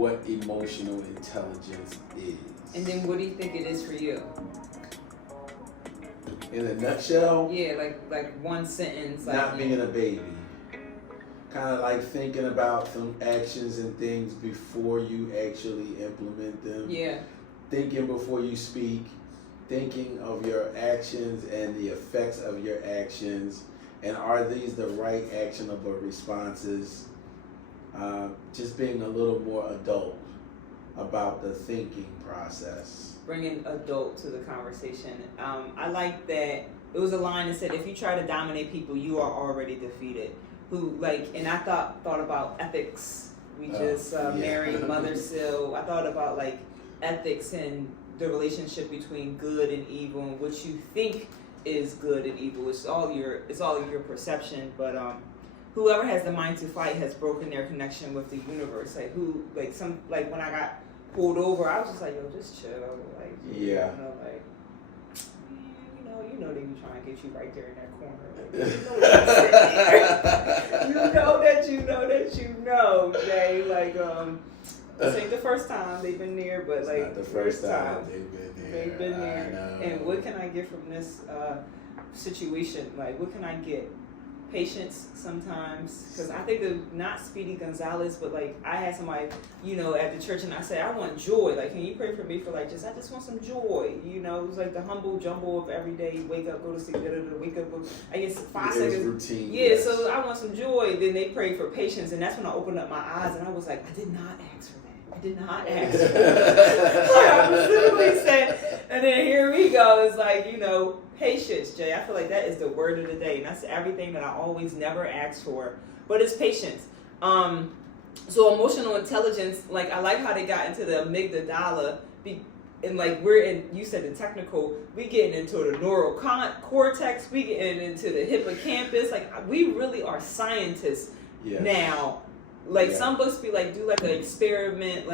what emotional intelligence is. And then what do you think it is for you? In a nutshell, Yeah, like one sentence. not being a baby. Kind of like thinking about some actions and things before you actually implement them. Yeah. Thinking before you speak. Thinking of your actions and the effects of your actions. And are these the right actionable responses? Just being a little more adult about the thinking process. Bringing adult to the conversation. I like that. It was a line that said, if you try to dominate people, you are already defeated. And I thought about ethics. We just married Mother Sill. I thought about like ethics and the relationship between good and evil, and what you think is good and evil. It's all your perception. But whoever has the mind to fight has broken their connection with the universe. When I got pulled over, I was just like, yo, just chill. Yeah. You know they be trying to get you right there in that corner. You know, Jay. This ain't the first time they've been there, but it's not the first time they've been there. And what can I get from this situation? What can I get? Patience sometimes, because I think of not Speedy Gonzalez, but I had somebody, at the church, and I said, I want joy. Can you pray for me for I just want some joy. It was the humble jumble of every day, wake up, go to sleep, wake up, I guess 5 seconds. Routine. Yeah, yes. So I want some joy. Then they prayed for patience, and that's when I opened up my eyes, and I was like, I did not ask for that. I did not ask for that. I was literally saying, and then here we go. It's patience, Jay. I feel like that is the word of the day. And that's everything that I always never ask for. But it's patience. So emotional intelligence, I like how they got into the amygdala. And we're in, you said the technical, we getting into the neural cortex, we getting into the hippocampus. We really are scientists now. Some books be do an experiment,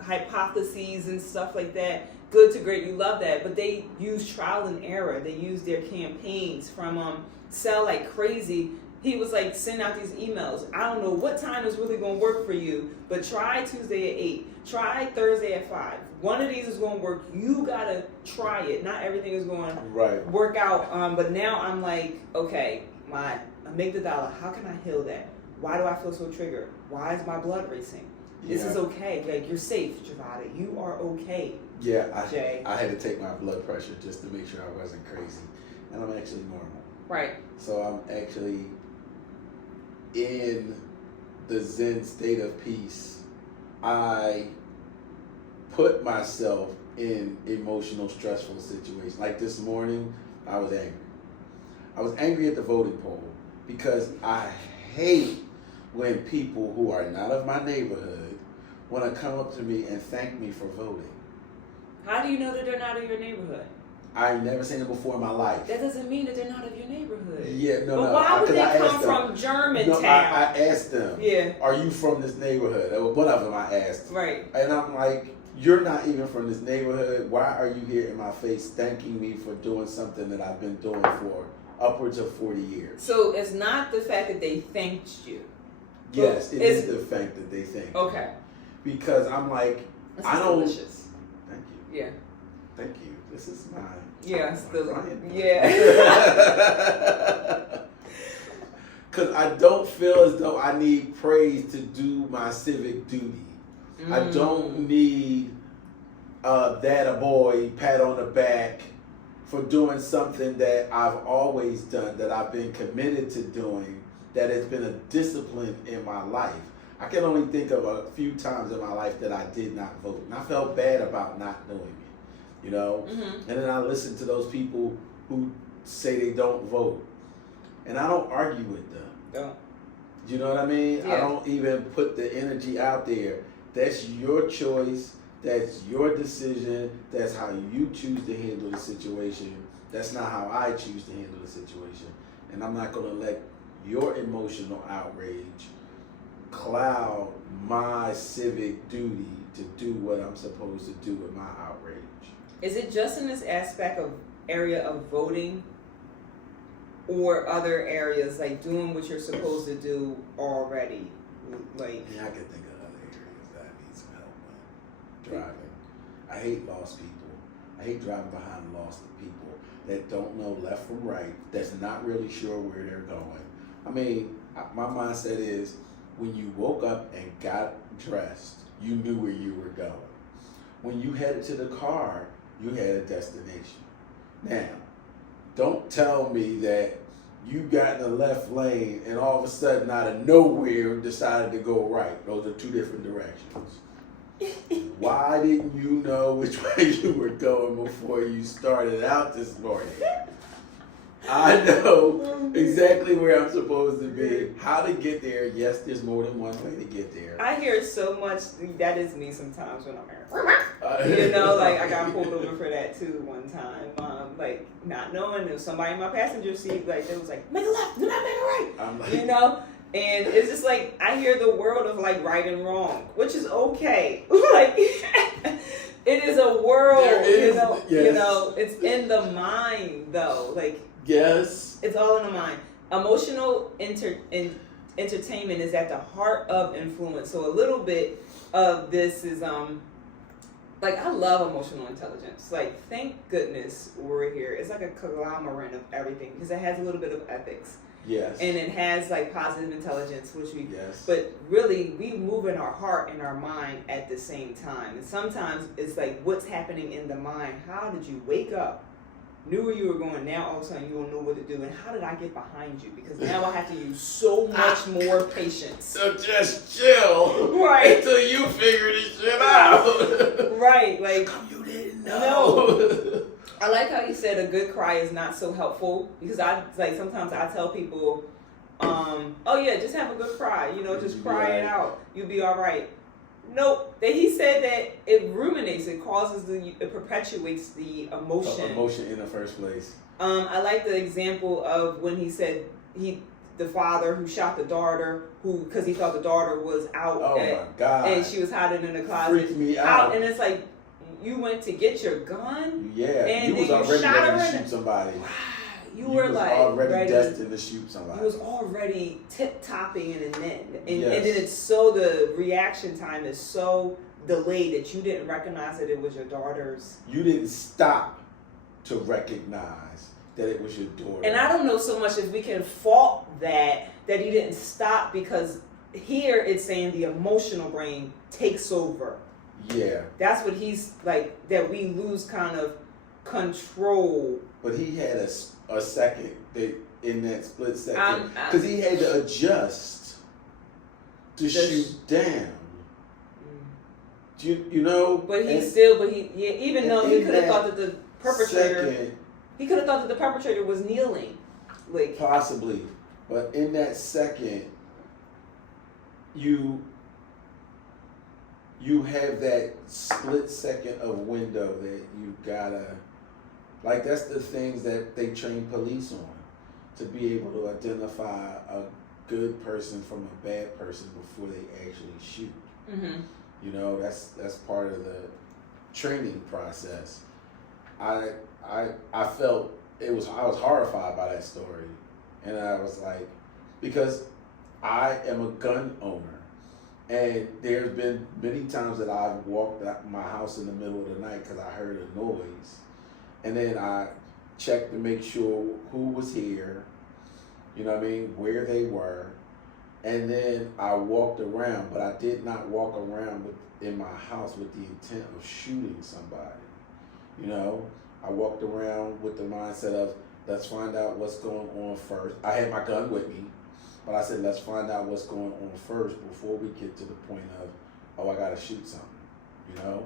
hypotheses and stuff like that. Good to great, you love that, but they use trial and error. They use their campaigns from sell like crazy. He was send out these emails. I don't know what time is really going to work for you, but try Tuesday at 8. Try Thursday at 5. One of these is going to work. You got to try it. Not everything is going to work out. But now I'm okay, my amygdala, how can I heal that? Why do I feel so triggered? Why is my blood racing? This is okay. You're safe, Javada. You are okay. Yeah, I had to take my blood pressure just to make sure I wasn't crazy. And I'm actually normal. Right. So I'm actually in the Zen state of peace. I put myself in emotional, stressful situations. Like this morning, I was angry. I was angry at the voting poll because I hate when people who are not of my neighborhood want to come up to me and thank me for voting. How do you know that they're not of your neighborhood? I've never seen them before in my life. That doesn't mean that they're not of your neighborhood. Yeah, but why would they come from Germantown? No, I asked them. Yeah. Are you from this neighborhood? One of them I asked. Right. And I'm like, you're not even from this neighborhood. Why are you here in my face thanking me for doing something that I've been doing for upwards of 40 years? So it's not the fact that they thanked you. Yes, it is the fact that they thanked me. Okay. Because I'm like, this is delicious. Thank you. Yeah. Thank you. This is mine. Yeah. Yeah. Because I don't feel as though I need praise to do my civic duty. I don't need that a boy pat on the back for doing something that I've always done, that I've been committed to doing, that has been a discipline in my life. I can only think of a few times in my life that I did not vote. And I felt bad about not doing it, And then I listen to those people who say they don't vote. And I don't argue with them. No. You know what I mean? Yeah. I don't even put the energy out there. That's your choice. That's your decision. That's how you choose to handle the situation. That's not how I choose to handle the situation. And I'm not going to let your emotional outrage cloud my civic duty to do what I'm supposed to do with my outrage. Is it just in this area of voting, or other areas doing what you're supposed to do already? Yeah, I can think of other areas that I need some help driving. I hate lost people. I hate driving behind lost people that don't know left from right, that's not really sure where they're going. I mean, my mindset is when you woke up and got dressed, you knew where you were going. When you headed to the car, you had a destination. Now, don't tell me that you got in the left lane and all of a sudden out of nowhere decided to go right. Those are two different directions. Why didn't you know which way you were going before you started out this morning? I know exactly where I'm supposed to be, how to get there. Yes, there's more than one way to get there. I hear so much, that is me sometimes when I'm here. You know, like I got pulled over for that too one time. Like not knowing if somebody in my passenger seat, like they was like, make a left, do not make a right. I'm like, you know? And it's just like, I hear the world of like right and wrong, which is okay. Like, it is a world, is, yes. You know, it's in the mind though. Like, yes. It's all in the mind. Emotional entertainment is at the heart of influence. So a little bit of this is, like, I love emotional intelligence. Like, thank goodness we're here. It's like a conglomerate of everything because it has a little bit of ethics. Yes. And it has like positive intelligence, which we, yes. But really we move in our heart and our mind at the same time. And sometimes it's like what's happening in the mind. How did you wake up, knew where you were going, now all of a sudden you don't know what to do, and how did I get behind you? Because now I have to use so much more patience. So just chill. Right. Until you figure this shit out. Right. Like, how come you didn't know? No. I like how you said a good cry is not so helpful, because I like sometimes I tell people, oh yeah, just have a good cry, you know, just cry it out, you'll be all right. Nope. That he said that it ruminates, it perpetuates the emotion. Emotion in the first place. I like the example of when he said the father who shot the daughter because he thought the daughter was out. Oh my God. And she was hiding in the closet. Freaked me out. And it's like, you went to get your gun? Yeah, and you was then already shot ready her to shoot somebody. You were was like already destined to shoot somebody. You was already tip-topping and then Yes. the reaction time is so delayed that you didn't recognize that it was your daughter's. You didn't stop to recognize that it was your daughter. And I don't know so much if we can fault that he didn't stop, because here it's saying the emotional brain takes over. Yeah. That's what he's like, that we lose kind of control. But he had a second in that split second, because he had to adjust to shoot down. You know. But even though he could have thought that the perpetrator, he could have thought that the perpetrator was kneeling, like possibly. But in that second, you have that split second of window that you gotta, like, that's the things that they train police on, to be able to identify a good person from a bad person before they actually shoot. Mm-hmm. You know, that's part of the training process. I felt I was horrified by that story, and I was like, because I am a gun owner. And there's been many times that I've walked out my house in the middle of the night because I heard a noise. And then I checked to make sure who was here, you know what I mean, where they were. And then I walked around, but I did not walk around in my house with the intent of shooting somebody. You know, I walked around with the mindset of, let's find out what's going on first. I had my gun with me. But I said, let's find out what's going on first before we get to the point of, oh, I gotta shoot something, you know?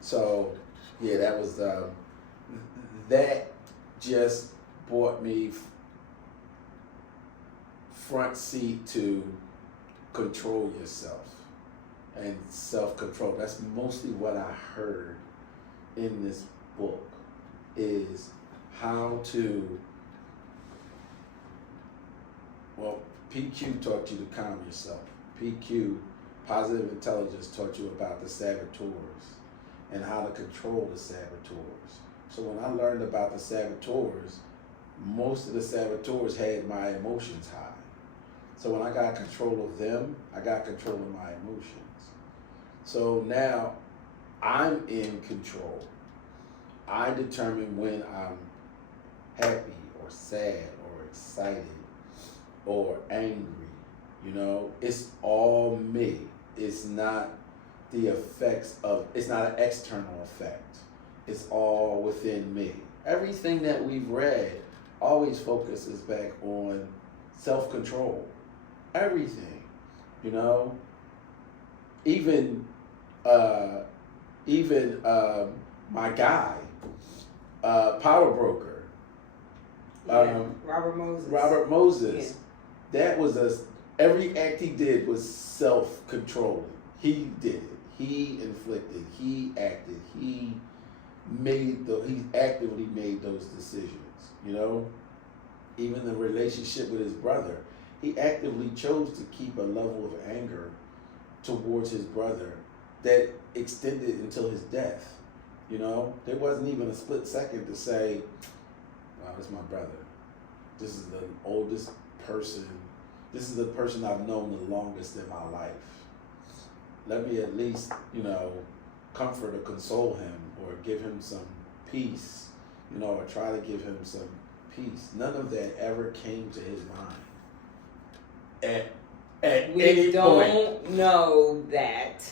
So, yeah, that was, that just brought me front seat to control yourself and self-control. That's mostly what I heard in this book, is how to, well, PQ taught you to calm yourself. PQ, positive intelligence, taught you about the saboteurs and how to control the saboteurs. So when I learned about the saboteurs, most of the saboteurs had my emotions high. So when I got control of them, I got control of my emotions. So now I'm in control. I determine when I'm happy or sad or excited or angry. You know, it's all me. It's not the effects of, it's not an external effect. It's all within me. Everything that we've read always focuses back on self-control. Everything, you know, even my guy, Power Broker, Robert Moses. Robert Moses. That was every act he did was self-controlling. He did it. He inflicted. He acted. He actively made those decisions. You know, even the relationship with his brother, he actively chose to keep a level of anger towards his brother that extended until his death. You know, there wasn't even a split second to say, wow, this is my brother. This is the oldest person. This is the person I've known the longest in my life. Let me at least, you know, comfort or console him or give him some peace, you know, or try to give him some peace. None of that ever came to his mind. At We any don't point. know that.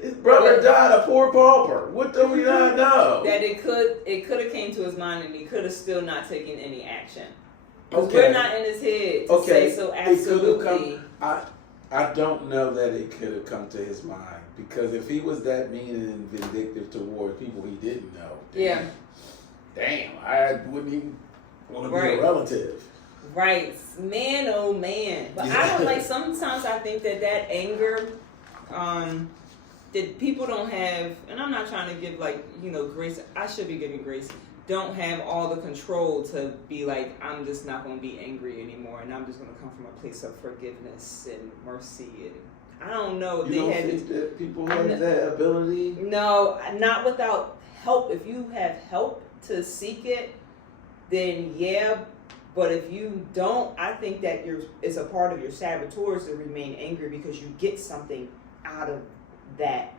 His brother died a poor pauper. What do we not know? That it could have came to his mind and he could have still not taken any action. Because Okay. we're not in his head to say so absolutely. I don't know that it could have come to his mind, because if he was that mean and vindictive toward people he didn't know, damn, I wouldn't even want to be a relative. Right, man, oh man. But I don't like. Sometimes I think that anger, that people don't have, and I'm not trying to give grace. I should be giving grace. Don't have all the control to be like, I'm just not going to be angry anymore, and I'm just going to come from a place of forgiveness and mercy. And I don't know. You don't think that people have that ability? No, not without help. If you have help to seek it, then yeah. But if you don't, I think that it's a part of your saboteurs to remain angry because you get something out of that.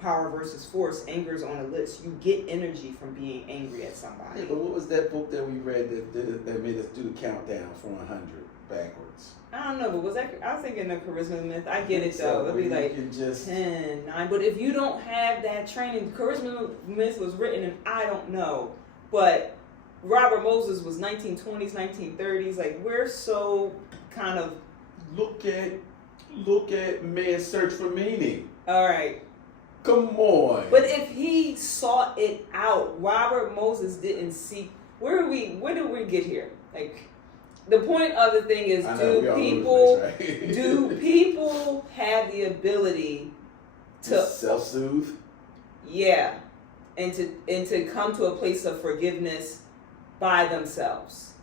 Power versus force, anger is on the list. You get energy from being angry at somebody. Yeah, but what was that book that we read that made us do the countdown from 100 backwards? I don't know, but I was thinking the charisma myth. I get it though. It'd be like 10, 9. But if you don't have that training, charisma myth was written in, I don't know. But Robert Moses was 1920s, 1930s. Like, we're so kind of... Look at man's search for meaning. All right. Come on. But if he sought it out, Robert Moses didn't seek. Where did we get here? Like, the point of the thing is, do people have the ability to self-soothe? Yeah, and to come to a place of forgiveness by themselves.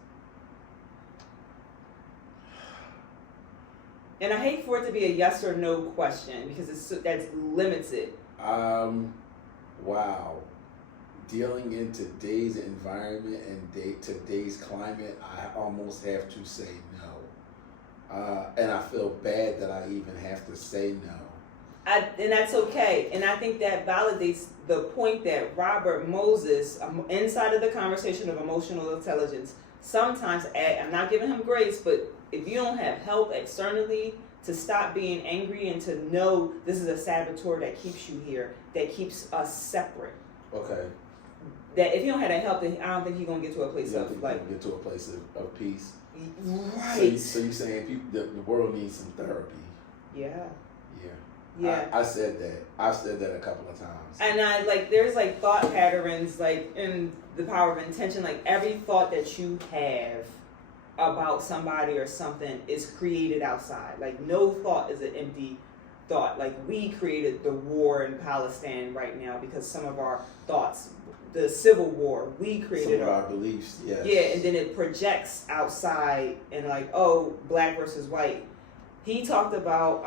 And I hate for it to be a yes or no question because that limits it. Wow. Dealing in today's environment and today's climate, I almost have to say no. And I feel bad that I even have to say no. And that's okay. And I think that validates the point that Robert Moses, inside of the conversation of emotional intelligence, sometimes, I'm not giving him grace, but if you don't have help externally to stop being angry and to know this is a saboteur that keeps you here, that keeps us separate. Okay. That if you don't have that help, then I don't think you're gonna get to a place of get to a place of peace. Right. So you're saying the world needs some therapy. Yeah. Yeah. Yeah. I said that. I've said that a couple of times. And there's thought patterns in the power of intention. Every thought that you have about somebody or something is created outside. No thought is an empty thought. We created the war in Palestine right now because some of our thoughts, the civil war, we created some of our beliefs. Yes. Yeah, and then it projects outside and black versus white. He talked about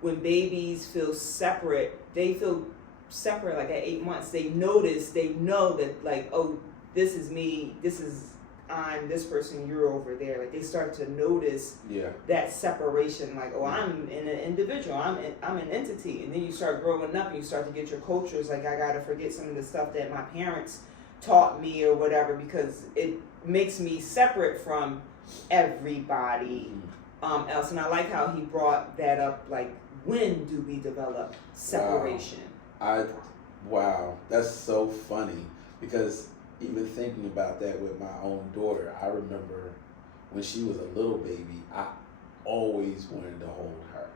when babies feel separate, they feel separate at 8 months. They know that this is me, I'm this person, you're over there. Like they start to notice Yeah. that separation. Like, oh, I'm an individual. I'm an entity. And then you start growing up and you start to get your cultures. Like I gotta forget some of the stuff that my parents taught me or whatever because it makes me separate from everybody else. And I like how he brought that up. Like, when do we develop separation? Wow, that's so funny because even thinking about that with my own daughter, I remember when she was a little baby, I always wanted to hold her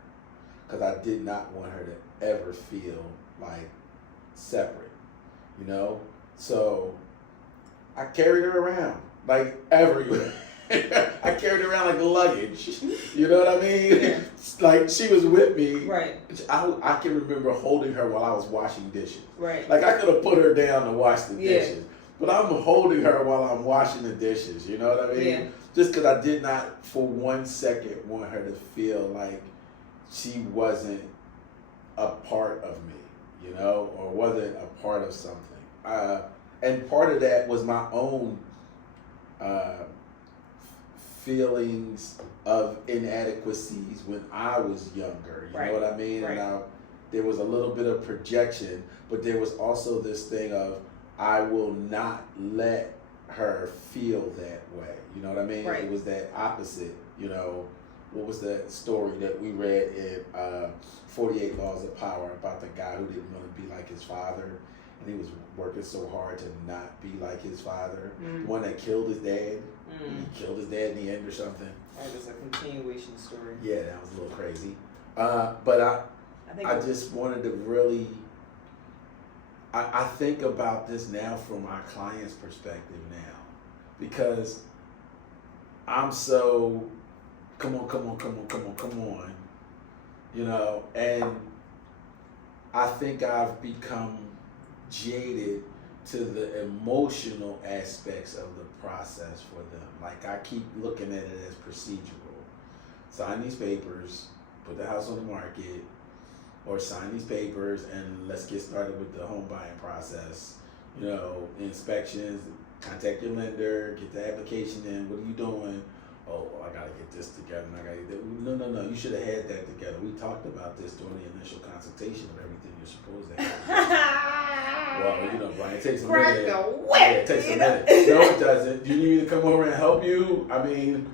because I did not want her to ever feel like separate, you know? So I carried her around like everywhere. I carried her around like luggage. You know what I mean? Yeah. Like she was with me. Right. I can remember holding her while I was washing dishes. Right. Like I could have put her down to wash the Yeah. dishes, but I'm holding her while I'm washing the dishes. You know what I mean? Yeah. Just because I did not for 1 second want her to feel like she wasn't a part of me, you know, or wasn't a part of something. And part of that was my own feelings of inadequacies when I was younger. You know what I mean? Right. And there was a little bit of projection, but there was also this thing of I will not let her feel that way. You know what I mean? Right. It was that opposite, you know. What was that story that we read in 48 Laws of Power about the guy who didn't want to be like his father, and he was working so hard to not be like his father. The one that killed his dad. He killed his dad in the end or something. That was a continuation story. Yeah, that was a little crazy. But I just wanted to really, I think about this now from our client's perspective now, because I'm so, come on, you know, and I think I've become jaded to the emotional aspects of the process for them. Like I keep looking at it as procedural. Sign these papers, put the house on the market, or sign these papers and let's get started with the home buying process. You know, inspections, contact your lender, get the application in. What are you doing? Oh, I gotta get this together. And I gotta get that. No. You should have had that together. We talked about this during the initial consultation of everything you're supposed to have. Well, you know, Brian, it takes a minute. Yeah, it takes a minute. No, it doesn't. Do you need me to come over and help you? I mean,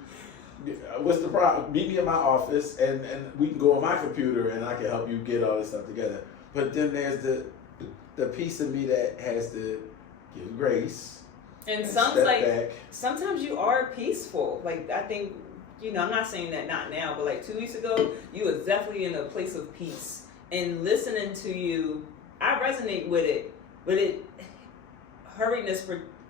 what's the problem? Meet me in my office and we can go on my computer and I can help you get all this stuff together. But then there's the piece of me that has to give grace. And sometimes you are peaceful. Like I think, you know, I'm not saying that not now, but like 2 weeks ago, you was definitely in a place of peace. And listening to you, I resonate with it, but hurriness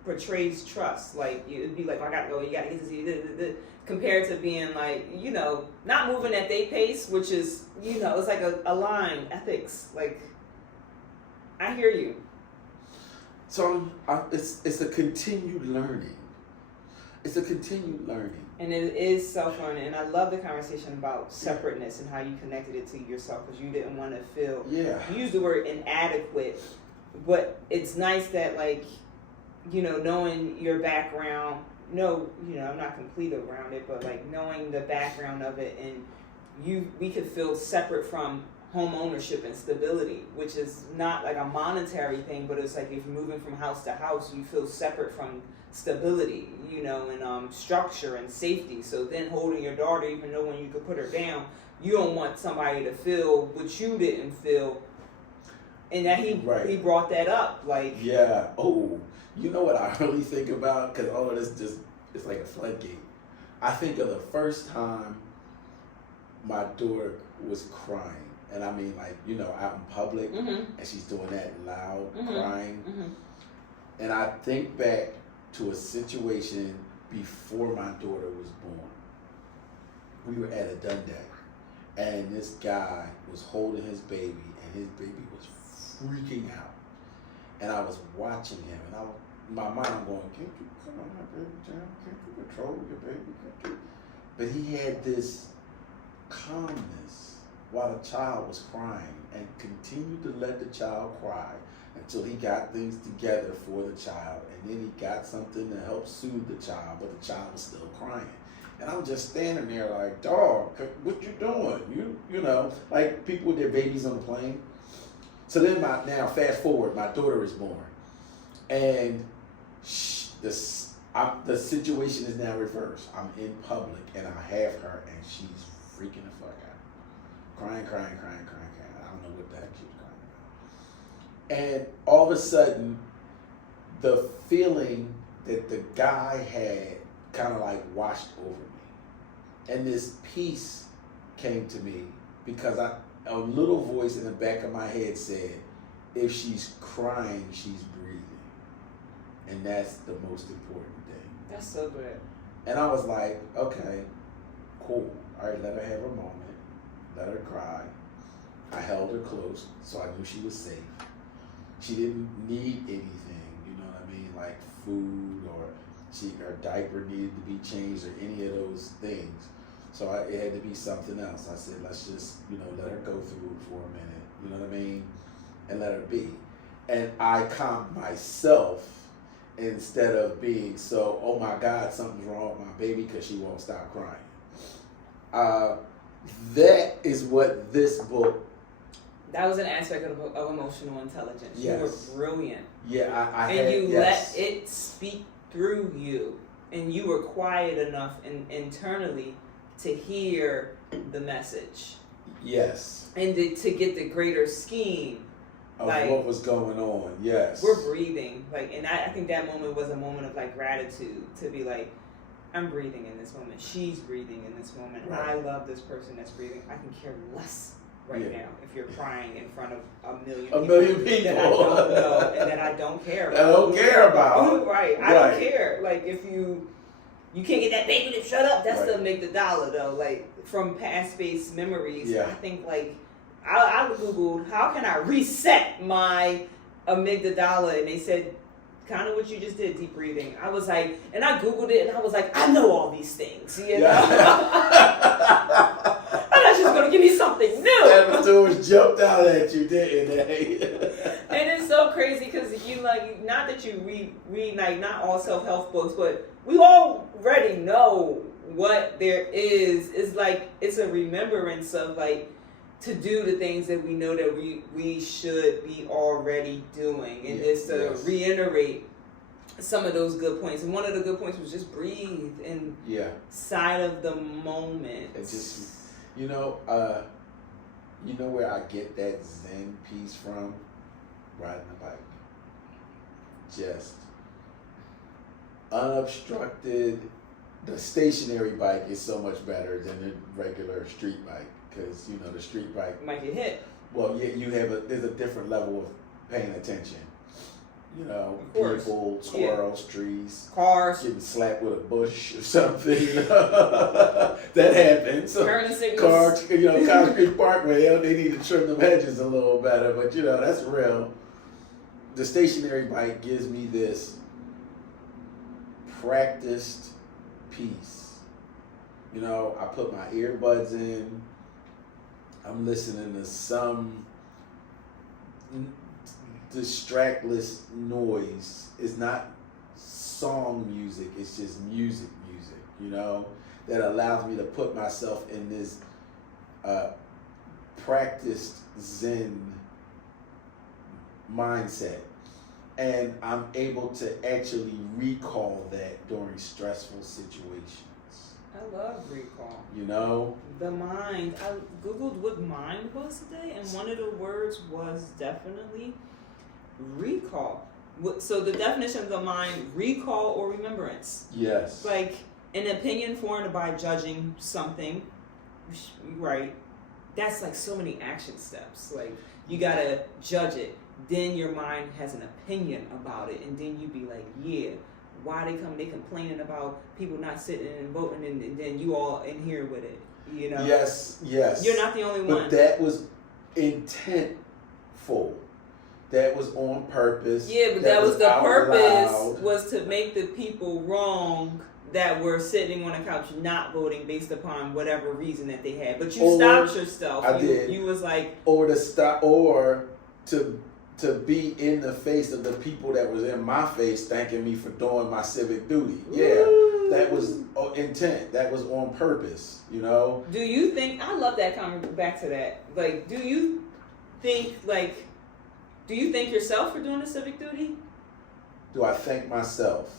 portrays trust. Like it'd be like, I gotta go, you gotta get to see compared to being like, you know, not moving at their pace, which is, you know, it's like a line, ethics. Like, I hear you. So it's a continued learning. It's a continued learning. And it is self-learning. And I love the conversation about separateness and how you connected it to yourself because you didn't want to feel, you used the word inadequate, but it's nice that, like, you know, knowing your background, I'm not complete around it, but like knowing the background of it, and we could feel separate from home ownership and stability, which is not like a monetary thing, but it's like if you're moving from house to house, you feel separate from stability, you know, and structure and safety. So then holding your daughter, even though when you could put her down, you don't want somebody to feel what you didn't feel. And that he brought that up, like, yeah. Oh, you know what I really think about? Because all of this it's like a floodgate. I think of the first time my daughter was crying, and I mean, like, you know, out in public, and she's doing that loud crying, and I think back to a situation before my daughter was born. We were at a Dundee, and this guy was holding his baby, and his baby was freaking out, and I was watching him, and in my mind I'm going, can't you come on, my baby, John? Can't you control your baby? But he had this calmness while the child was crying and continued to let the child cry until he got things together for the child, and then he got something to help soothe the child, but the child was still crying. And I'm just standing there like, dog, what you doing? You know, like people with their babies on the plane. So then now fast forward, my daughter is born, and the situation is now reversed. I'm in public and I have her, and she's freaking the fuck out, crying. I don't know what the heck she was crying about. And all of a sudden, the feeling that the guy had kind of like washed over me, and this peace came to me because a little voice in the back of my head said, if she's crying, she's breathing. And that's the most important thing. That's so good. And I was like, okay, cool. All right, let her have a moment. Let her cry. I held her close, so I knew she was safe. She didn't need anything, you know what I mean? Like food, or her diaper needed to be changed, or any of those things. So it had to be something else. I said, let's just, let her go through it for a minute, you know what I mean? And let her be. And I calmed myself instead of being so, oh my God, something's wrong with my baby because she won't stop crying. That is what this book. That was an aspect of emotional intelligence. Yes. You were brilliant. Yeah, let it speak through you. And you were quiet enough internally to hear the message. Yes. And to get the greater scheme of what was going on. Yes. We're breathing. And I think that moment was a moment of gratitude, to be like, I'm breathing in this moment. She's breathing in this moment. Right. I love this person that's breathing. I can care less now if you're crying in front of a million people that I don't know and that I don't care about. I don't care about. Right. I don't care. If you can't get that baby to shut up, that's the amygdala though. From past based memories, I think I Googled how can I reset my amygdala, and they said kind of what you just did, deep breathing. I was like, and I Googled it, and I was like, I know all these things, I thought she was going to give me something new. Saboteurs jumped out at you, didn't they? And it's so crazy because not that you read not all self-help books, but we already know what there is. It's a remembrance of to do the things that we know that we should be already doing, and just to reiterate some of those good points. And one of the good points was just breathe inside of the moment. And just where I get that Zen piece from? Riding a bike. Just unobstructed. The stationary bike is so much better than the regular street bike. Because the street bike might get hit. Well, there's a different level of paying attention. People, squirrels, trees, cars, getting slapped with a bush or something. That happens. Turning signals. Cars, Concrete Parkway, they need to trim them hedges a little better, but that's real. The stationary bike gives me this practiced peace. I put my earbuds in. I'm listening to some distractless noise. It's not song music, it's just music, that allows me to put myself in this practiced Zen mindset. And I'm able to actually recall that during stressful situations. I love recall. The mind. I Googled what mind was today, and one of the words was definitely recall. So the definition of the mind, recall or remembrance. Yes. An opinion formed by judging something, right? That's so many action steps. You gotta judge it. Then your mind has an opinion about it, and then you be like, why they complaining about people not sitting and voting, and then you all in here with it, Yes. You're not the only one. But that was intentful. That was on purpose. Yeah, but that was the purpose, was to make the people wrong that were sitting on the couch not voting based upon whatever reason that they had. But you Or stopped yourself. I did. You was like, or to stop, or to be in the face of the people that was in my face thanking me for doing my civic duty. Yeah, Ooh. that was intent. That was on purpose. You know. do you think? I love that comment. Back to that. Like, do you think yourself for doing the civic duty? Do I thank myself?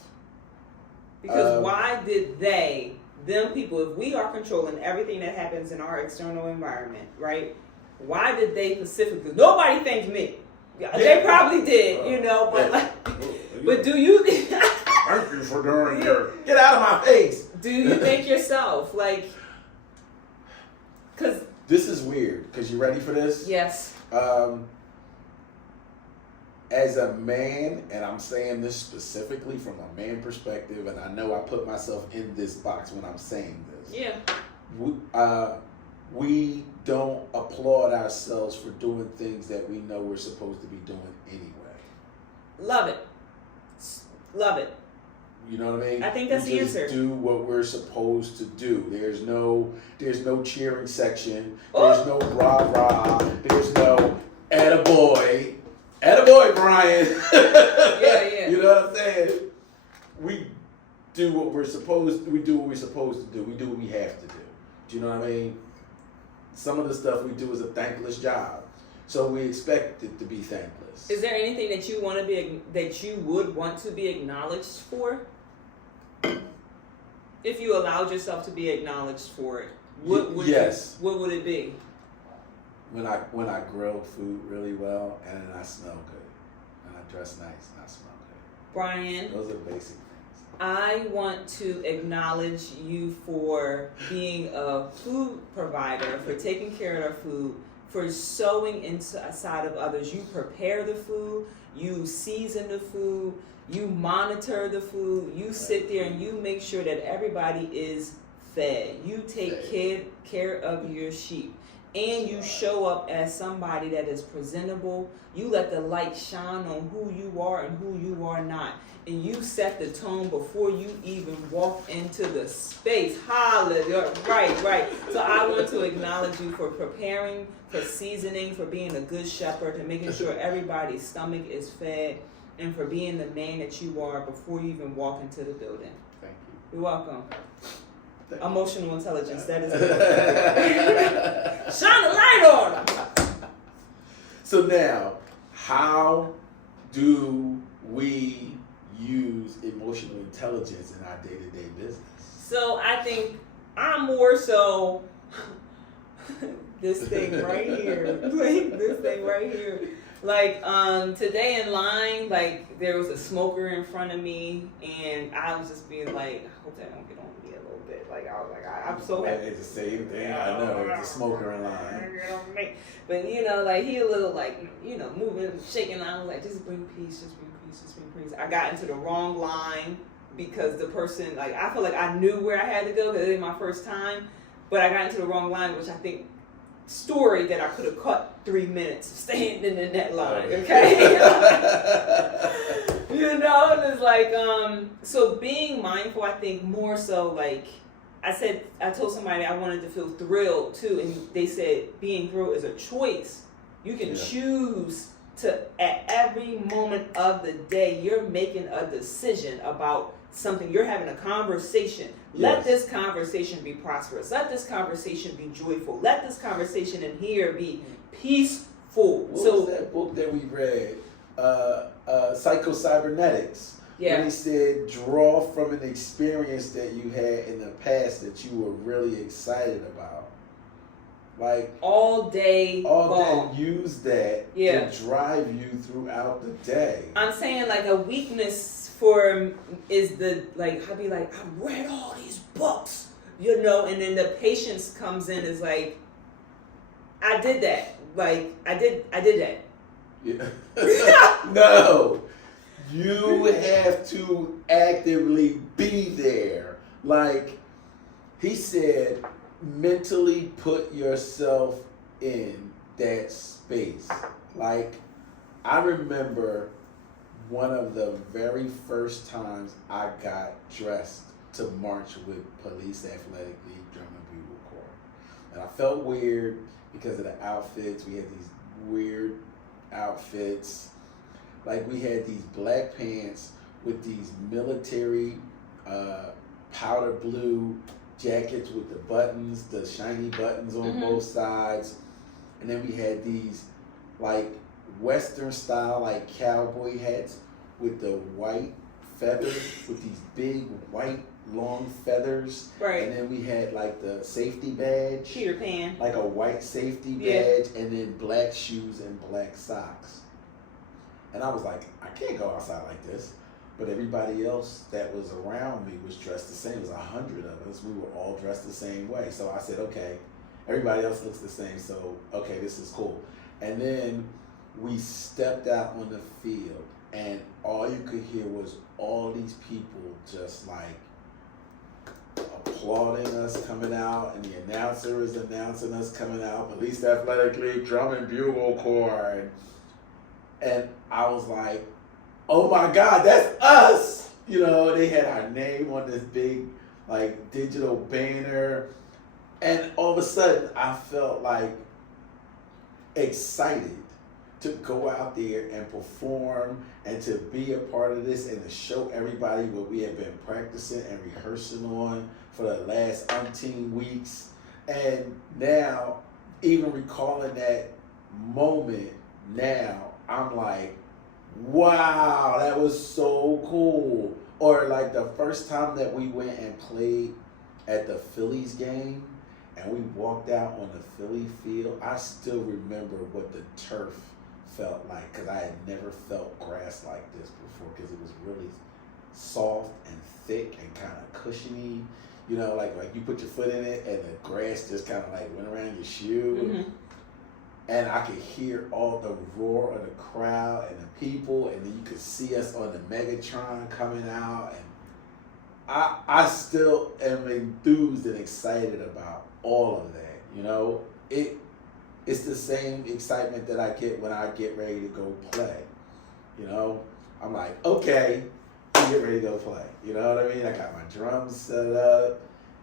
Because why did them people, if we are controlling everything that happens in our external environment, right? Why did they specifically? Nobody thanked me. They probably did, you know, but but do you? Thank you for doing your. Get out of my face. Do you think yourself, like? Because this is weird. Because you ready for this? Yes. As a man, and I'm saying this specifically from a man perspective, and I know I put myself in this box when I'm saying this. Yeah. We don't applaud ourselves for doing things that we know we're supposed to be doing anyway. Love it. Love it. You know what I mean? I think that's we the just answer. do what we're supposed to do. There's no cheering section. There's no rah-rah. There's no attaboy. Attaboy, Brian. Yeah. You know what I'm saying? We do what we're supposed to. We do what we're supposed to do. We do what we have to do. Do you know what I mean? Some of the stuff we do is a thankless job, so we expect it to be thankless. Is there anything that you want to be that you would want to be acknowledged for? If you allowed yourself to be acknowledged for it, what would it be? When I grill food really well and I smell good, and I dress nice and I smell good. Brian, Those are basic things. I want to acknowledge you for being a food provider, for taking care of our food, for sewing inside of others. You prepare the food, you season the food, you monitor the food, you sit there and you make sure that everybody is fed. You take care of your sheep. And you show up as somebody that is presentable. You let the light shine on who you are and who you are not. And you set the tone before you even walk into the space. Hallelujah. Right. So I want to acknowledge you for preparing, for seasoning, for being a good shepherd, and making sure everybody's stomach is fed, and for being the man that you are before you even walk into the building. Thank you. You're welcome. Emotional intelligence, that is shine the light on them. So now, how do we use emotional intelligence in our day-to-day business? So I think I'm more so this thing right here. Like today in line, like there was a smoker in front of me, and I was just being like, I hope that don't get on me a little bit. Like I was like, I'm so happy. It's the same thing. I know. It's a smoker in line. But like he a little like moving, shaking. I was like, just bring peace. I got into the wrong line because the person, like, I feel like I knew where I had to go because it was my first time, but I got into the wrong line, which I think story that I could have cut 3 minutes of standing in that line. Okay. And it's like so being mindful. I think more so like. I told somebody I wanted to feel thrilled too, and they said being thrilled is a choice. You can choose to, at every moment of the day, you're making a decision about something. You're having a conversation. Let this conversation be prosperous. Let this conversation be joyful. Let this conversation in here be peaceful. What was that book that we read? Psycho-Cybernetics. Yeah. When he said, draw from an experience that you had in the past that you were really excited about. Like all day long. Use that to drive you throughout the day. I'm saying like a weakness for is the like I'd be like, I read all these books, and then the patience comes in is like, I did that. Like I did that. Yeah. No. You have to actively be there. Like he said, mentally put yourself in that space. Like I remember one of the very first times I got dressed to march with Police Athletic League Drum and Bugle Corps. And I felt weird because of the outfits. We had these weird outfits. Like we had these black pants with these military powder blue jackets with the buttons, the shiny buttons on both sides. And then we had these like Western style like cowboy hats with the white feathers, with these big white long feathers. Right. And then we had like the safety badge. Peter Pan. Like a white safety badge, and then black shoes and black socks. And I was like, I can't go outside like this. But everybody else that was around me was dressed the same. It was 100 of us. We were all dressed the same way. So I said, okay, everybody else looks the same. So, okay, this is cool. And then we stepped out on the field, and all you could hear was all these people just like applauding us coming out, and the announcer is announcing us coming out, Police Athletic League Drum and Bugle Corps. And I was like, oh my God, that's us! You know, they had our name on this big like digital banner. And all of a sudden I felt like excited to go out there and perform and to be a part of this and to show everybody what we have been practicing and rehearsing on for the last umpteen weeks. And now, even recalling that moment now, I'm like, wow, that was so cool. Or like the first time that we went and played at the Phillies game and we walked out on the Philly field, I still remember what the turf felt like, because I had never felt grass like this before, because it was really soft and thick and kind of cushiony. You know, like you put your foot in it and the grass just kind of like went around your shoe. And I could hear all the roar of the crowd and the people, and then you could see us on the Megatron coming out. And I still am enthused and excited about all of that. You know, it's the same excitement that I get when I get ready to go play. You know, I'm like, okay, I'm get ready to go play. You know what I mean? I got my drums set up.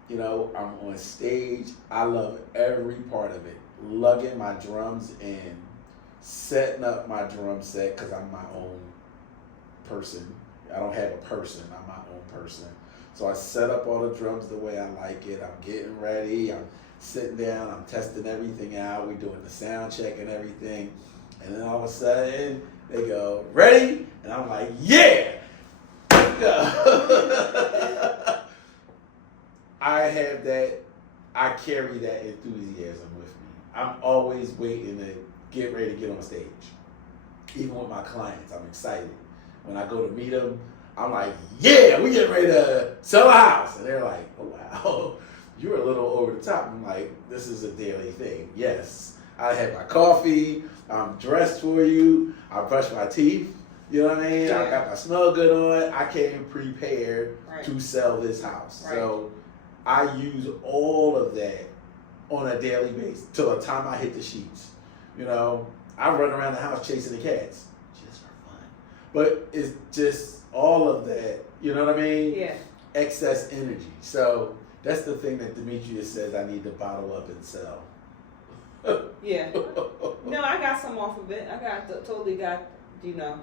You know, I'm on stage. I love every part of it. Lugging my drums in, setting up my drum set, because I'm my own person. I don't have a person. I'm my own person. So I set up all the drums the way I like it. I'm getting ready. I'm sitting down. I'm testing everything out. We're doing the sound check and everything. And then all of a sudden, they go, ready? And I'm like, yeah! I carry that enthusiasm with me. I'm always waiting to get ready to get on stage. Even with my clients, I'm excited. When I go to meet them, I'm like, yeah, we getting ready to sell a house. And they're like, oh, wow, you're a little over the top. I'm like, this is a daily thing. Yes, I had my coffee. I'm dressed for you. I brush my teeth. You know what I mean? Yeah. I got my smell good on. I came prepared to sell this house. Right. So I use all of that on a daily basis till the time I hit the sheets. You know, I run around the house chasing the cats just for fun. But it's just all of that, you know what I mean? Yeah. Excess energy. So that's the thing that Demetrius says I need to bottle up and sell. Yeah. No, I got some off of it. I totally got, you know,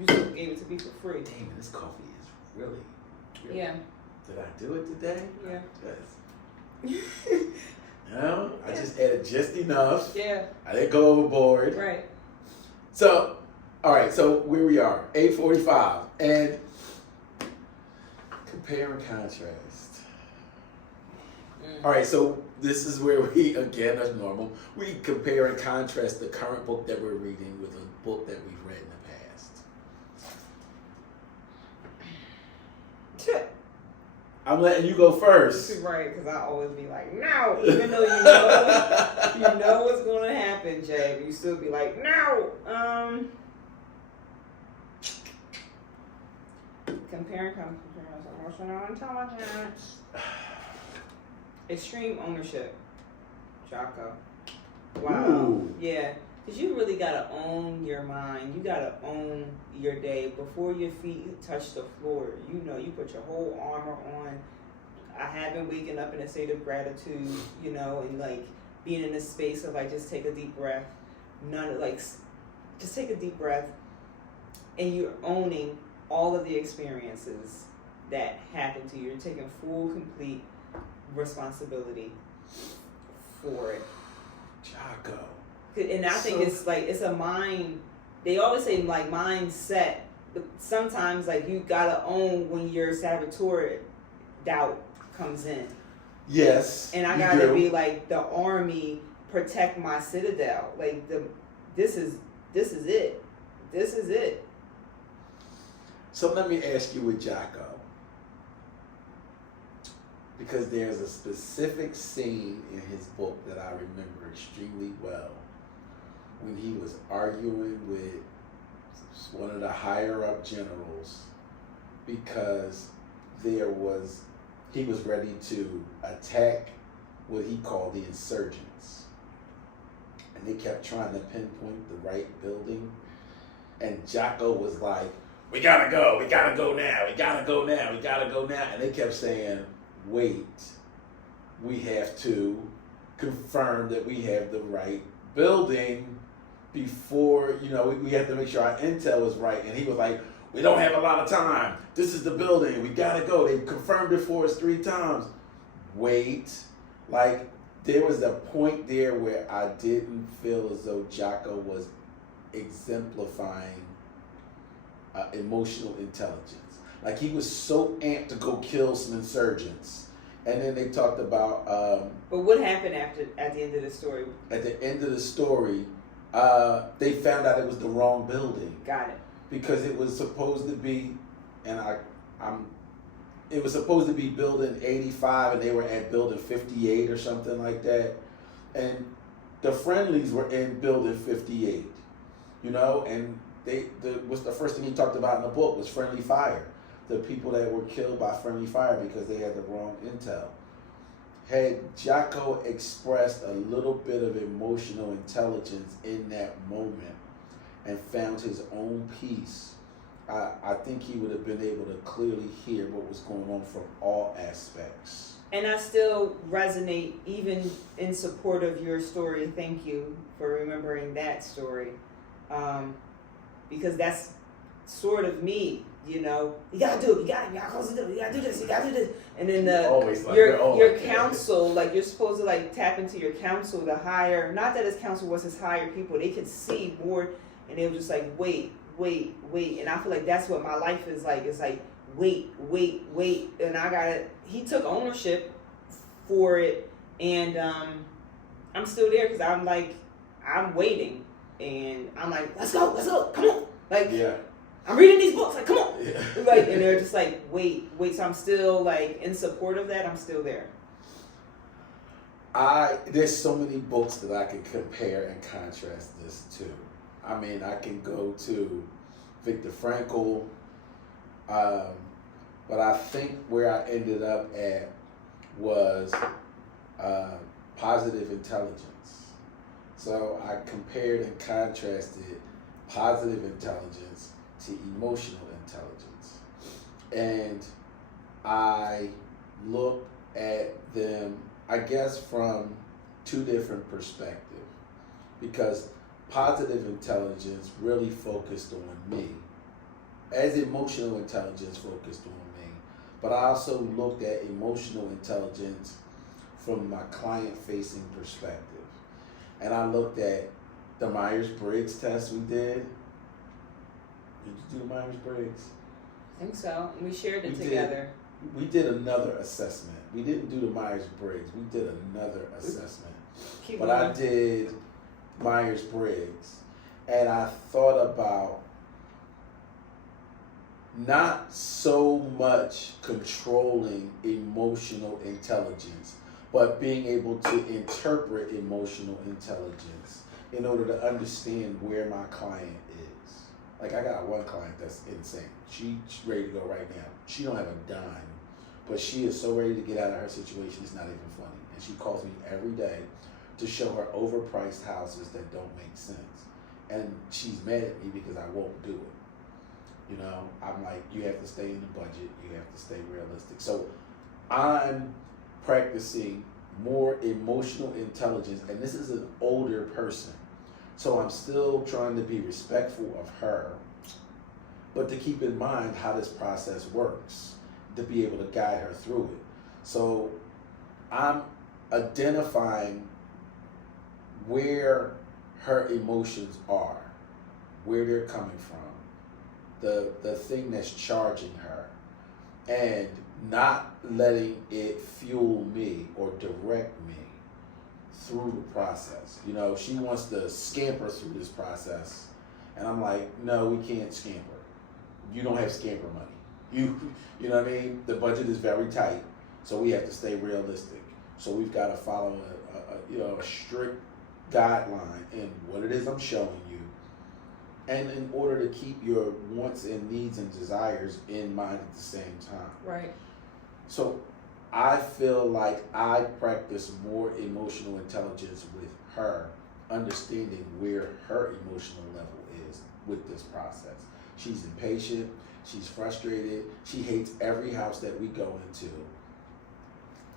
you just gave it to me for free. Damn, this coffee is really. Yeah. Did I do it today? Yeah. Yes. No, I just added just enough. Yeah. I didn't go overboard. Right. So, all right, so where we are, 8:45, and compare and contrast. All right, so this is where we, again, as normal, we compare and contrast the current book that we're reading with a book that we've read in the past. I'm letting you go first. Right, because I always be like, no, even though you know what's going to happen, Jay, but you still be like, no. Comparing emotional intelligence. Extreme ownership. Jocko. Wow. Ooh. Yeah. Because you really got to own your mind. You got to own your day. Before your feet touch the floor, you know, you put your whole armor on. I have been waking up in a state of gratitude, you know, and like being in a space of like, just take a deep breath. Just take a deep breath. And you're owning all of the experiences that happen to you. You're taking full, complete responsibility for it. Jocko. And I think it's a mind. They always say like mindset, but sometimes like you gotta own when your saboteur doubt comes in. Yes. And I gotta be like the army, protect my citadel. Like this is it. This is it. So let me ask you with Jocko, because there's a specific scene in his book that I remember extremely well, when he was arguing with one of the higher up generals because he was ready to attack what he called the insurgents. And they kept trying to pinpoint the right building. And Jocko was like, we gotta go now. And they kept saying, wait, we have to confirm that we have the right building before, you know, we have to make sure our intel is right. And he was like, we don't have a lot of time. This is the building. We gotta go. They confirmed it for us 3 times. Wait. Like, there was a point there where I didn't feel as though Jocko was exemplifying emotional intelligence. Like, he was so amped to go kill some insurgents. And then they talked about... but what happened at the end of the story? At the end of the story, they found out it was the wrong building. Got it. Because it was supposed to be, it was supposed to be building 85 and they were at building 58 or something like that. And the friendlies were in building 58, you know, and what's the first thing he talked about in the book was friendly fire. The people that were killed by friendly fire because they had the wrong intel. Had Jocko expressed a little bit of emotional intelligence in that moment and found his own peace, I think he would have been able to clearly hear what was going on from all aspects. And I still resonate even in support of your story. Thank you for remembering that story. Because that's sort of me, you know. You gotta do it, you gotta close the door, you gotta do this, you gotta do this. And then your counsel, like you're supposed to like tap into your counsel, the higher, not that his counsel was his higher people, they could see more and they were just like, wait. And I feel like that's what my life is like. It's like, wait. And he took ownership for it. And I'm still there because I'm like, I'm waiting. And I'm like, let's go, come on. Like, yeah. I'm reading these books, like, come on. Yeah. Like, and they're just like, wait. So I'm still like in support of that. I'm still there. There's so many books that I can compare and contrast this to. I mean, I can go to Viktor Frankl, but I think where I ended up at was positive intelligence. So I compared and contrasted positive intelligence to emotional intelligence. And I looked at them, I guess, from 2 different perspectives. Because positive intelligence really focused on me, as emotional intelligence focused on me. But I also looked at emotional intelligence from my client-facing perspective. And I looked at the Myers-Briggs test we did. Did you do the Myers-Briggs? I think so. We shared it together. We did another assessment. We didn't do the Myers-Briggs. We did another assessment. But I did Myers-Briggs, and I thought about not so much controlling emotional intelligence, but being able to interpret emotional intelligence in order to understand where my client is. Like, I got one client that's insane. She's ready to go right now. She don't have a dime, but she is so ready to get out of her situation, it's not even funny. And she calls me every day to show her overpriced houses that don't make sense. And she's mad at me because I won't do it. You know, I'm like, you have to stay in the budget, you have to stay realistic. So I'm practicing more emotional intelligence, and this is an older person. So I'm still trying to be respectful of her, but to keep in mind how this process works, to be able to guide her through it. So I'm identifying where her emotions are, where they're coming from, the thing that's charging her, and not letting it fuel me or direct me through the process. You know, she wants to scamper through this process, and I'm like, no, we can't scamper. You don't have scamper money. You know what I mean? The budget is very tight, so we have to stay realistic. So we've got to follow a strict guideline in what it is I'm showing you, and in order to keep your wants and needs and desires in mind at the same time. Right. So I feel like I practice more emotional intelligence with her, understanding where her emotional level is with this process. She's impatient, she's frustrated, she hates every house that we go into.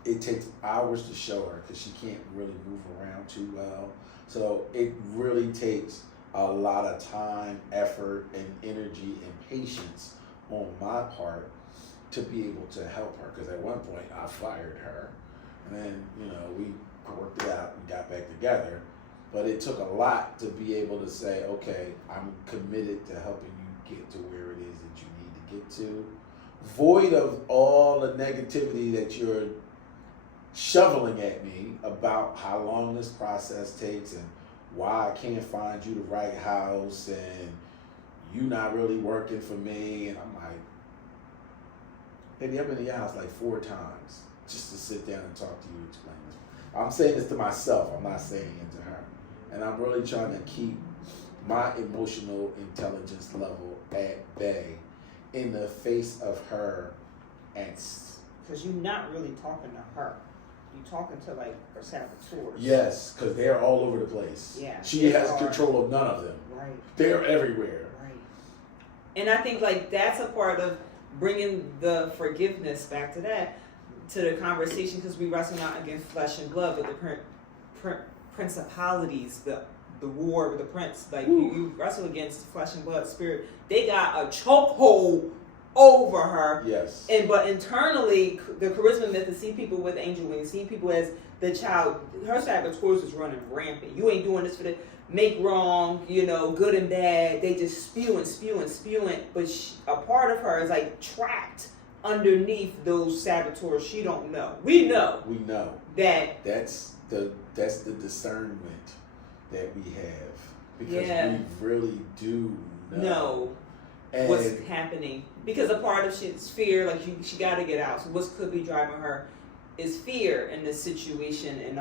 It takes hours to show her because she can't really move around too well. So it really takes a lot of time, effort, and energy and patience on my part to be able to help her. Because at one point I fired her, and then we worked it out and got back together. But it took a lot to be able to say, okay, I'm committed to helping you get to where it is that you need to get to, void of all the negativity that you're shoveling at me about how long this process takes and why I can't find you the right house and you not really working for me. And I'm like, baby, I've been in your house like 4 times just to sit down and talk to you, explain this. I'm saying this to myself, I'm not saying it to her. And I'm really trying to keep my emotional intelligence level at bay in the face of her angst. Because you're not really talking to her. You're talking to like her saboteurs. Yes, because they're all over the place. Yeah. She has control of none of them. Right. They're everywhere. Right. And I think like that's a part of bringing the forgiveness back to that, to the conversation, because we wrestle not against flesh and blood, but the principalities, the war with the prince. Like you wrestle against flesh and blood, spirit. They got a chokehold over her. Yes. But internally, the charisma method, see people with angel wings, see people as the child. Her saboteurs is running rampant. You ain't doing this for the make wrong, good and bad. They just spewing. But a part of her is like trapped underneath those saboteurs. She don't know. We know that that's the discernment that we have, because we really do know what's happening. Because a part of shit's fear, like she got to get out. So what could be driving her is fear in this situation, and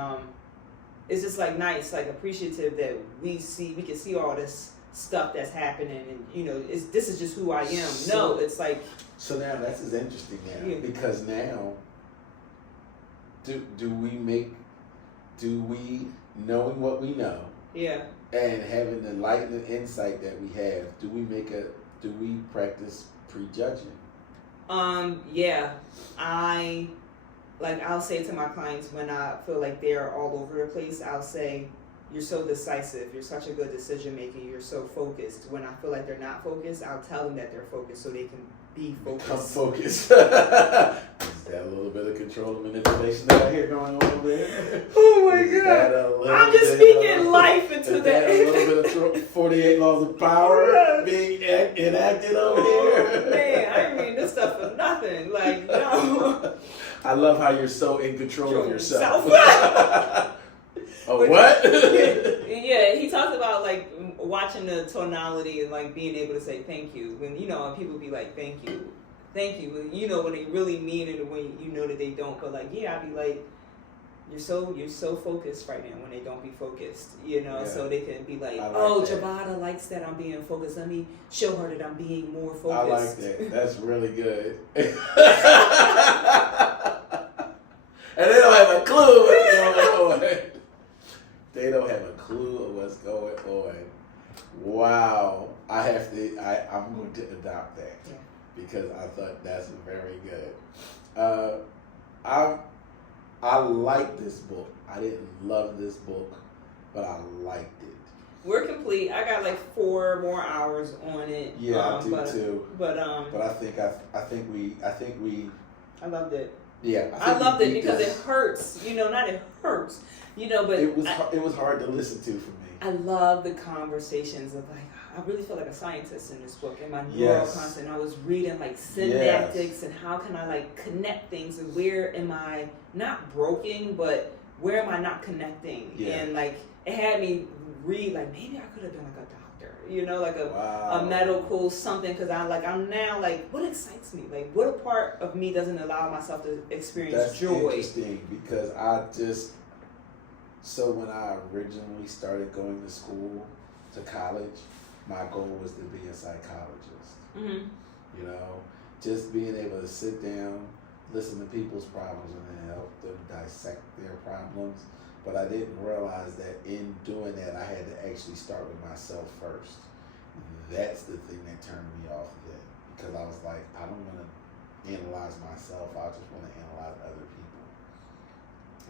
it's just like nice, like appreciative that we can see all this stuff that's happening, and this is just who I am. It's like, so now that's as interesting now, because now do we knowing what we know, and having the light and the insight that we have, do we practice prejudging? I'll say to my clients when I feel like they're all over the place, I'll say, you're so decisive, you're such a good decision maker, you're so focused. When I feel like they're not focused, I'll tell them that they're focused so they can be focused. Become focused. Is that a little bit of control and manipulation that I hear going on over there? Oh my God. I'm just speaking life into that. A little bit of 48 laws of power being enacted over here. Man, I ain't reading this stuff for nothing. Like, no. I love how you're so in control of yourself. What? What? Yeah, he talks about like watching the tonality and like being able to say thank you when people be like thank you, when they really mean it, and when that they don't. But like I'd be like, you're so focused right now when they don't be focused, so they can be like, Javada likes that I'm being focused. Let me show her that I'm being more focused. I like that. That's really good. And they don't have a clue what's going on. They don't have a clue of what's going on. Wow. I'm going to adopt that because I thought that's very good. I like this book. I didn't love this book, but I liked it. We're complete. I got like 4 more hours on it. Yeah, I do too. But I think we. I loved it. Yeah, I loved it because it hurts. Not it hurts. But it was hard to listen to for me. I love the conversations of like, I really feel like a scientist in this book. In my neural content, I was reading like synaptics and how can I like connect things and where am I not broken, but where am I not connecting? Yeah. And like it had me read like maybe I could have been like a doctor, like a medical something, because I'm now like, what excites me? Like what part of me doesn't allow myself to experience joy? That's interesting because so when I originally started going to school, to college, my goal was to be a psychologist. Mm-hmm. Just being able to sit down, listen to people's problems, and then help them dissect their problems. But I didn't realize that in doing that, I had to actually start with myself first. That's the thing that turned me off of it, because I was like, I don't want to analyze myself. I just want to analyze other people.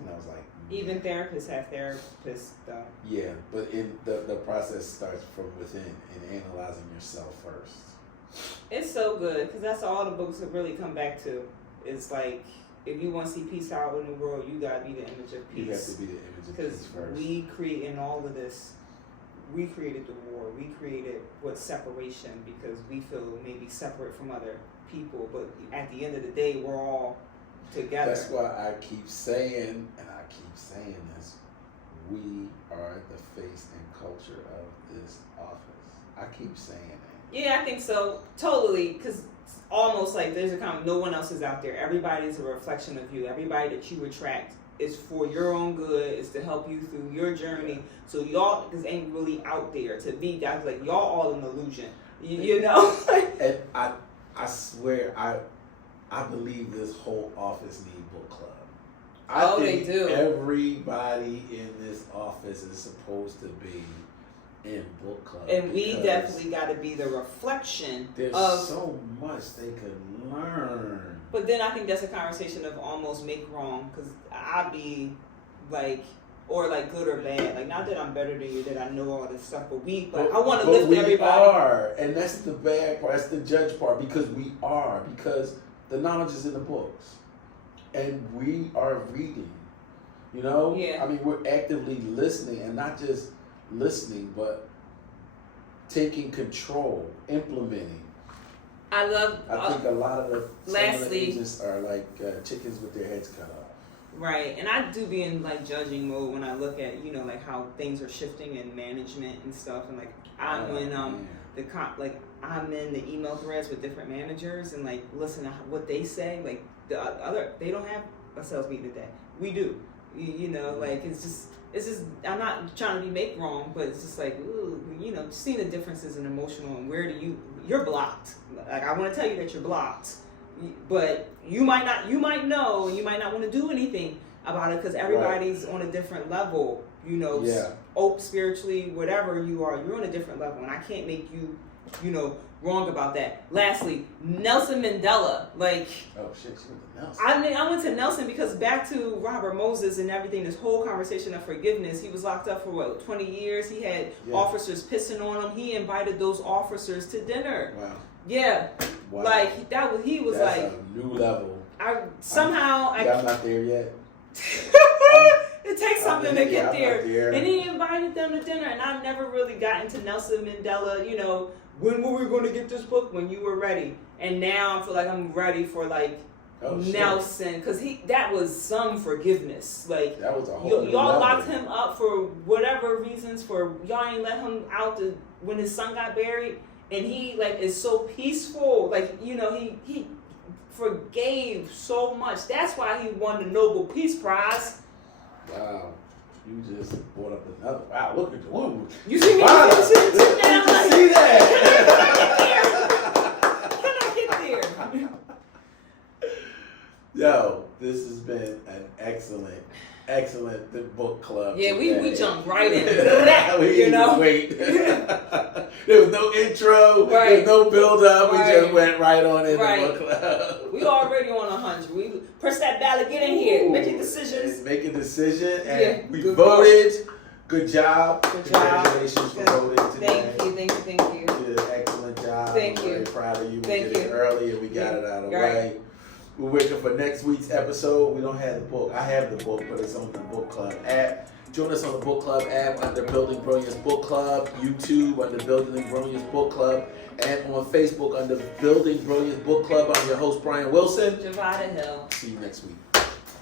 And I was like, even therapists have therapists though. Yeah, but the process starts from within and analyzing yourself first. It's so good because that's all the books have really come back to. It's like if you want to see peace out in the world, you gotta be the image of peace. You have to be the image of peace first. Because we create in all of this. We created the war. We created what's separation because we feel maybe separate from other people. But at the end of the day, we're all together. That's why I keep saying, this, we are the face and culture of this office. I keep saying that. Yeah, I think so. Totally. Because almost like there's a comment, no one else is out there. Everybody is a reflection of you. Everybody that you attract is for your own good, is to help you through your journey. So y'all, because ain't really out there. To me, guys, like y'all all an illusion. You know? And I swear, I believe this whole office needs book club. I think they do. Everybody in this office is supposed to be in book club. And we definitely got to be the reflection there's of... so much they could learn. But then I think that's a conversation of almost make wrong, because I be like... Or like good or bad. Like not that I'm better than you, that I know all this stuff, but I want to lift everybody. We are, and that's the bad part. That's the judge part, because we are. Because the knowledge is in the books, and we are reading. Yeah. I mean, we're actively listening, and not just listening, but taking control, implementing. I think a lot of some of the lastly, agents are like chickens with their heads cut off. Right, and I do be in like judging mode when I look at like how things are shifting in management and stuff, and like I'm in the email threads with different managers and like listen to what they say. Like they don't have a sales meeting today. We do, like it's just I'm not trying to be make wrong, but it's just like ooh, seeing the differences in emotional and where you're blocked. Like I want to tell you that you're blocked. But you might know, and you might not want to do anything about it because everybody's on a different level, spiritually, whatever you are, you're on a different level, and I can't make you, wrong about that. Lastly, Nelson Mandela, like, oh shit, she went to Nelson. I went to Nelson because back to Robert Moses and everything, this whole conversation of forgiveness, he was locked up for 20 years. He had officers pissing on him. He invited those officers to dinner. Wow. Yeah. Wow. Like he was That's like a new level. I'm not there yet. It takes something to get there. And he invited them to dinner, and I never really got into Nelson Mandela. When were we going to get this book? When you were ready. And now I feel like I'm ready for like Nelson, because that was some forgiveness. Like that was a whole y'all locked him up for whatever reasons. For y'all ain't let him out when his son got buried. And he like is so peaceful, like he forgave so much. That's why he won the Nobel Peace Prize. Wow, you just brought up another. Wow, look at you. You see me? Wow. Sit down, like, see that? Can I get there? Yo, this has been an excellent excellent book club. Yeah, today. we jumped right in. We You know? wait. There was no intro. Right. There was no build up. Right. We just went right on in Right. the book club. We already on 100. We press that ballot, get in here, make your decisions. Make a decision, and Yeah, we good voted. Good job. Good job. Congratulations for Good. voting today. Thank you. You did an excellent job. Thank I'm you. very proud of you. We Thank did it you. early and we got it out of the Right. way. We're waiting for next week's episode. We don't have the book. I have the book, but it's on the book club app. Join us on the book club app under Building Brilliance Book Club, YouTube under Building Brilliance Book Club, and on Facebook under Building Brilliance Book Club. I'm your host, Brian Wilson. Javada Hill. See you next week.